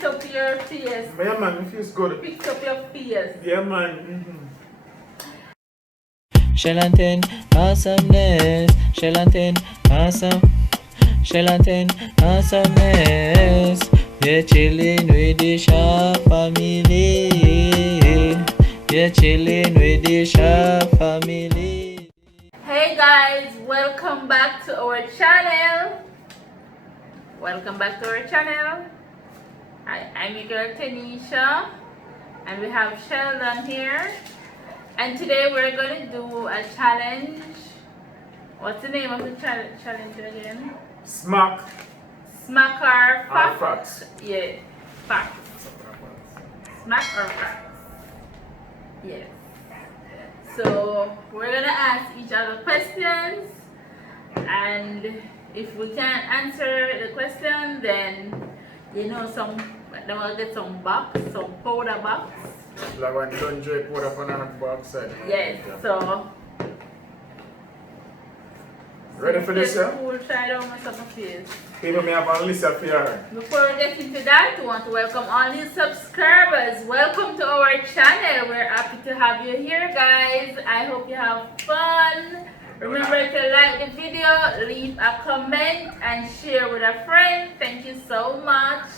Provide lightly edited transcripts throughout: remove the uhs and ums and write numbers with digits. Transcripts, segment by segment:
picked up your face. Yeah, man, it feels good. Picked up your face. Yeah, man. Shelantin, awesomeness. Shelantin, awesome. Shelantin, awesomeness. We're chilling with the Shaw family. We're chilling with the Shaw family. Hey guys, welcome back to our channel. Welcome back to our channel. I'm your girl Tanisha, and we have Sheldon here. And today we're going to do a challenge. What's the name of the challenge again? Smack Smack or or facts? facts. Yeah, facts. Smack or facts? Yes. So we're gonna ask each other questions, and if we can't answer the question, then then we'll get some powder box. Like when you don't enjoy put up on a box side. Yes. So Ready for this, yeah? We'll try to mess up a face. People may have a list of here. Before we get into that, we want to welcome all new subscribers. Welcome to our channel. We're happy to have you here, guys. I hope you have fun. Remember to like the video, leave a comment, and share with a friend. Thank you so much.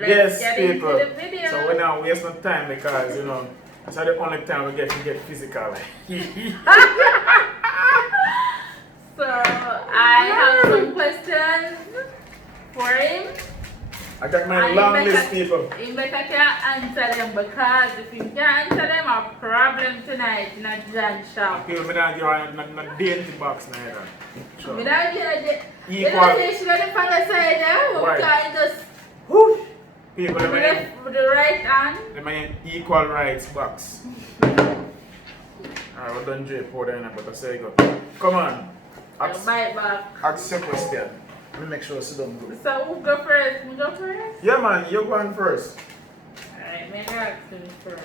Let's get people. into the video. So we're not wasting no time because it's the only time we get to get physical. So I have some questions for him. I got my And long list, people. You better can answer them, because if you can't answer them, a problem tonight in a John shop. People, me not give a dainty box neither. Sure. We don't get it. You Equal. don't say she got the other side there. We Right. can just Whoosh. People, with the right hand. the equal rights box. Alright, we're done J powder in it, but I say go. Come on. Ask Bite back. your question. Let me make sure it's done good. So who go first? We go first? Yeah, man, you go on first. Alright, maybe ask him first.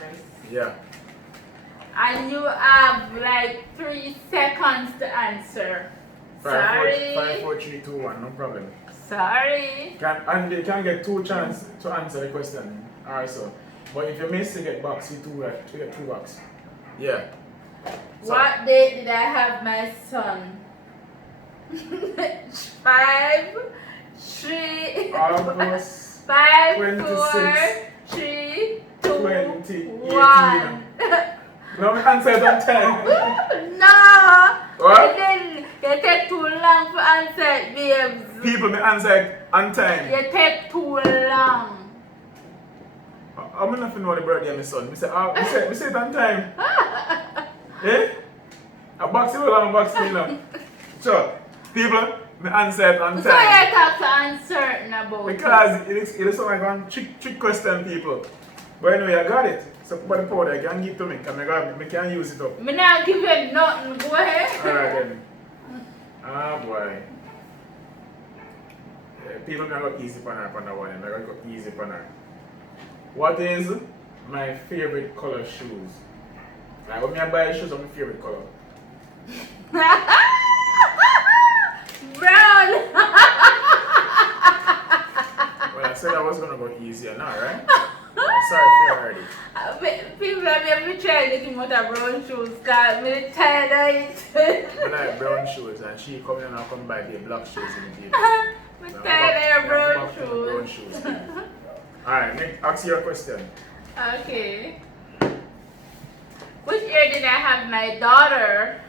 Yeah. And you have like 3 seconds to answer. Sorry. 5, 4, 3, 2, 1, no problem. Sorry. And you can get 2 chances to answer the question. Alright, so. But if you miss, you get box, you get 2 box. Yeah. So, What date did I have my son? 5, 3, August 5, 26, 4, 3, 2, 2018. 1. No, my answer on time. No! What? You take too long to answer it, babes. People, me answer on time. You take too long. I'm not know the birthday of my son. Me say it on time. Eh? A box you long box So, people, me answer it on So you time. have to uncertain about it. Because it is like one trick question, people. But anyway, I got it. So put the powder, you can give it to me, because I can use it up. Me not give you nothing, go ahead. Alright then. Ah boy. Yeah, people can go easy on that one, and I go easy on her. What is my favorite color shoes? Like when I buy shoes, I'm my favorite color. Brown. Well, I said I was gonna go easier now, right? Sorry if you're already. People have been trying to get out of brown shoes, because I'm tired of it. I like brown shoes, and she come in and come buy the black shoes in the day. I'm tired of brown shoes. Alright, next, ask your question. Okay. Which year did I have my daughter?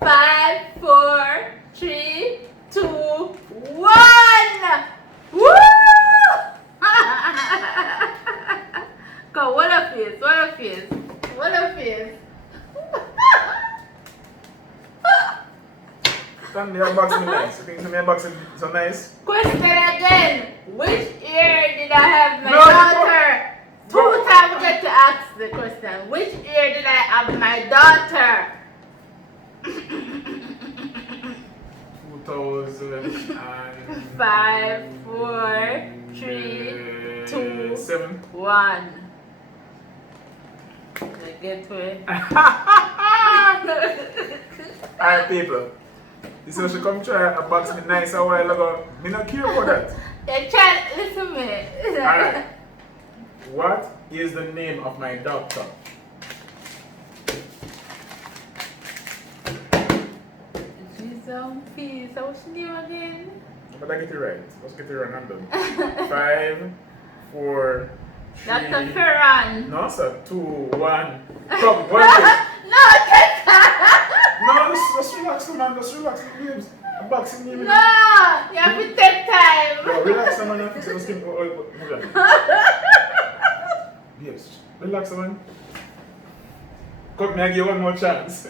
Five, 4, 3, 2, 1. Woo! Go, what a face, what a face, what a face. Come your box me nice. You think my box is so nice? Question again. Which year did I have my No, daughter? 2 times we get to ask the question. Which year did I have my daughter? 2000 5, 4, 3, 2, 7. 1. Get to it. Alright, people. You said she come try a box me nice a while ago. Me not care about that. You try listen to me. Alright. What is the name of my doctor? Jesus, peace. What's your name again? But I get it right. Let's get it random. 5, 4, 3. Dr. Ferran. No, sir. 2, 1. Come, one thing. No, take that. No, just relax, man. Just relax. Babes. I'm boxing you. No, you have to take time. No, relax, man. Let's keep. Yes, relax, man. Come, may I give you one more chance?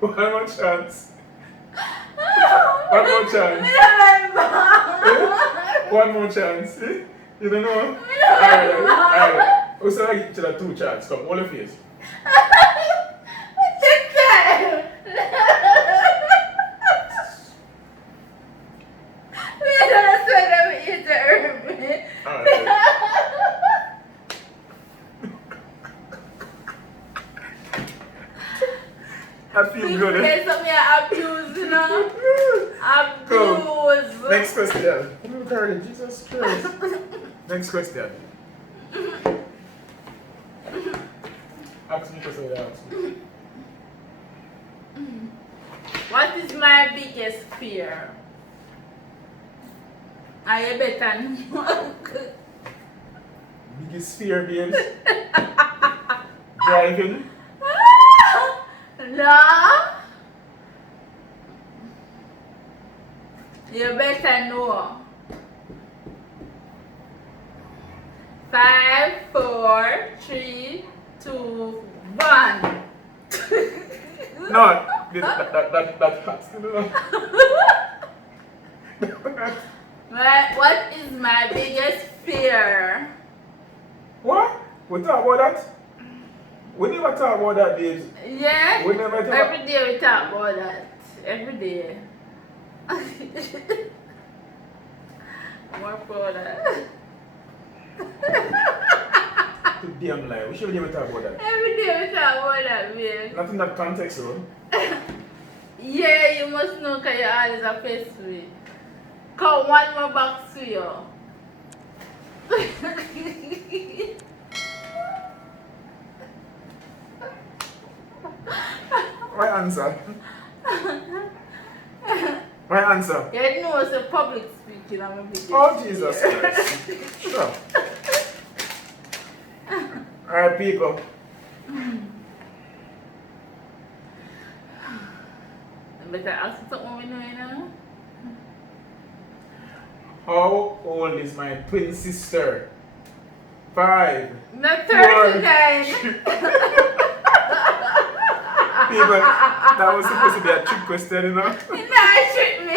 One more chance. One more chance. One more chance. You don't know? Alright. Also, I give each other 2 chances. Come, hold your face. Take time. We don't say that we eat the herb. Alright. I feel good. There's something I abuse, you know? Abuse. Next question. Oh, Carly, Jesus Christ. Next question. Ask me question. Ask me. What is my biggest fear? I better know. Biggest fear, babes? Driving? No. You better know. 5, 4, 3, 2, 1. No, that hurts. What is my biggest fear? What? We talk about that? We never talk about that, babes. Yeah. We never talk. Every day we talk about that. Every day. More for that. Too damn lie. We should never talk about that. Every day we talk about that, man. Not in that context, though. Yeah, you must know because you always a face to it. Come one more box to you. My answer. My answer. You know it's a public speaking. I'm a big Oh, Jesus Christ. Sure. Alright, people. I better ask you something we know, you know? How old is my twin sister? 5. Not 39. 39. People, that was supposed to be a trick question, you know? You can't trick me.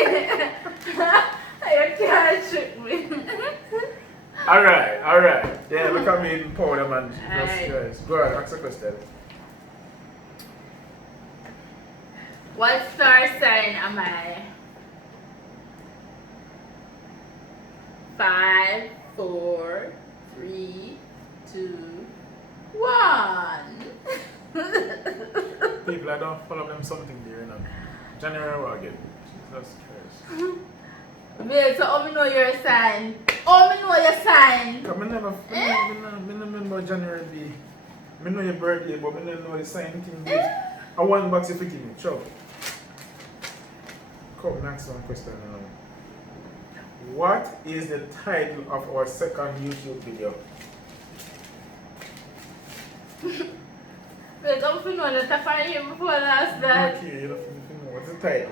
You can't trick me. Alright. Yeah, look at me in powder, man. Jesus Alright. Christ. Go ahead, ask a question. What star sign am I? 5, 4, 3, 2, 1. People, I don't follow them something there, you know. January what again? Jesus Christ. Wait, so how me know your sign? How me know your sign? Cause me never remember January be. Me know your birthday, but me don't know the sign thing. I want box if you give me. Sure. Come, next one question now. What is the title of our second YouTube video? Wait, I'm finna know that I find him before last that. Okay, you don't know. What's the title?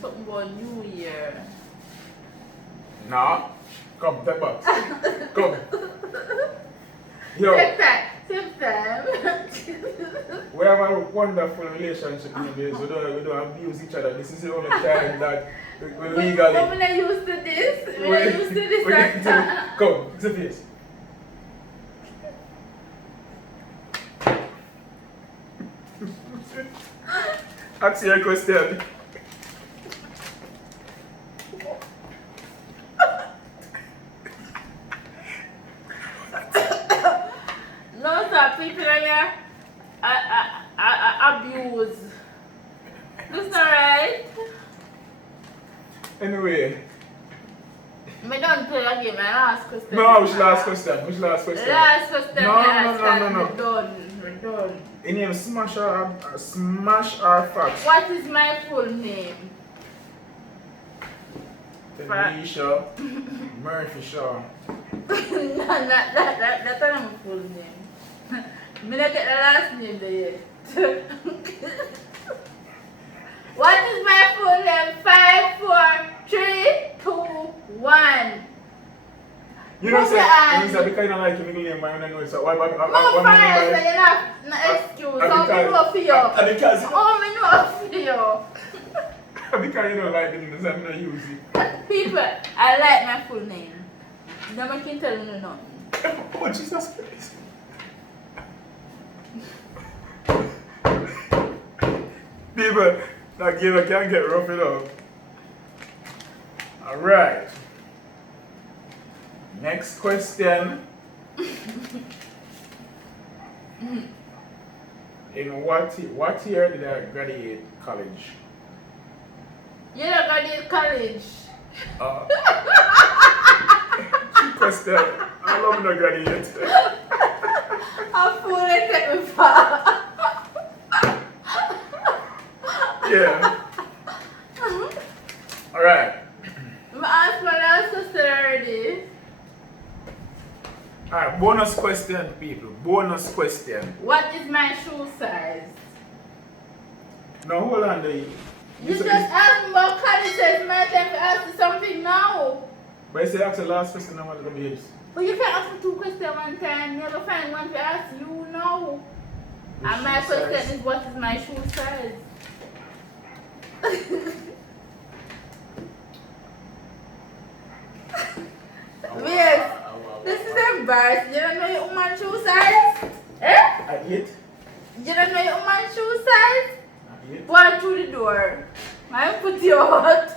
Something about New Year. Nah. Come, take box. Come. Yo, Take that. Take time. we have a wonderful relationship in this. We don't abuse each other. This is the only time that we legally. But when I used to this, when I used to this actor. Come, it's a face. Ask your question. No, stop people are here abuse. That's not right. Anyway. Me don't play a game. My last question. No, which last question? Which last question? Last question. No. We're done. In name Smash or Facts? What is my full name? Tanisha Murphy Shaw. No, that's not my full name. Me not get the last name there yet. What is my full name? 5, 4, 3, 2, 1. You don't say because you don't like your middle name, but you don't know it. So why No, fine, so you're not no excuse. So me know for you. Because Oh, me know for you. because you don't like the name, so I'm not use it. People, I like my full name. Nobody can tell you nothing. Oh, Jesus Christ. People, that game can get rough it up. Alright. Next question. In what year did I graduate college? You don't graduate college. Cheap question. I love no graduate. I'm fully take me far. Yeah. Alright. I asked my last question already. Alright, bonus question, people. Bonus question. What is my shoe size? Now hold on there. You just asked me about college, so it's my time to ask you something now. But you say ask the last question I want to be But you can't ask me 2 questions one time. You're gonna find one to ask you now. And my question is, what is my shoe size? Yes. This is embarrassing. You don't know your woman's shoe size? Eh? At 8? You don't know your woman's shoe size? At 8? Go through the door. I put you out.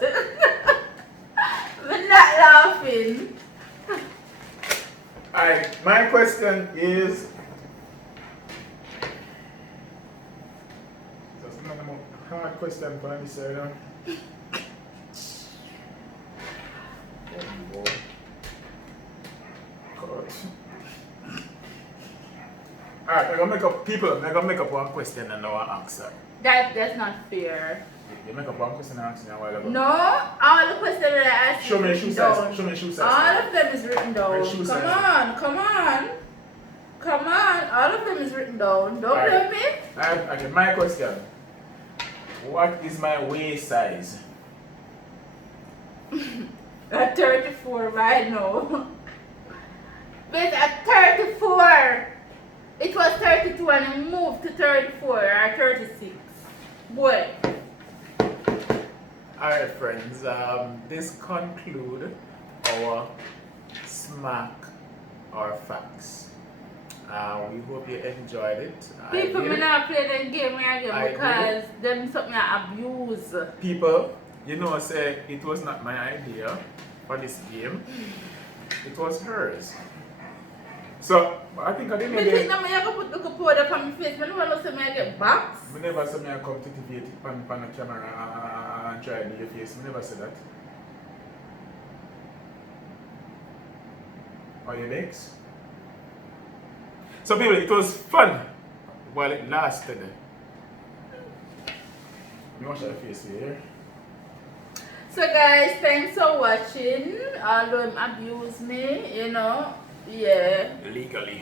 I'm not laughing. Alright, my question is. That's not a hard question for me, sir. Alright, I'm gonna make up one question and no answer. That's not fair. You make up one question and answer a while ago. No, all the questions that I asked Show me you your shoe written size. down. Show me your shoe size. All of them is written down. Right, shoe size. Come on. All of them is written down. Don't blame me. Okay, my question. What is my waist size? At 34 right now. But at 34, it was 32 and it moved to 34 or 36. Boy. Alright friends, this conclude our smack or facts. We hope you enjoyed it. People may not play the game again I because them something I abuse. People, you know, say it was not my idea for this game. It was hers. So, I think I didn't I think that I put the powder on my face. I never say I get box. I never said I come to TV on the camera and try to do your face. I never said that. Or your legs. So people, it was fun while it lasted. You wash your face here. So guys, thanks for watching. Although him abuse me, you know. Yeah. Legally.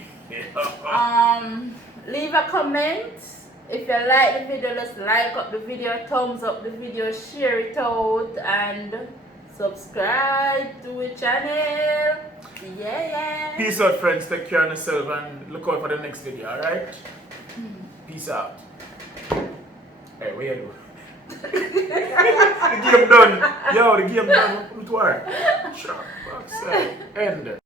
Leave a comment. If you like the video, just like up the video, thumbs up the video, share it out, and subscribe to the channel. Yeah. Peace out friends, take care of yourself and look out for the next video, alright? Peace out. Hey, what you do? The game done. Yo, the game done. What? Sure. End.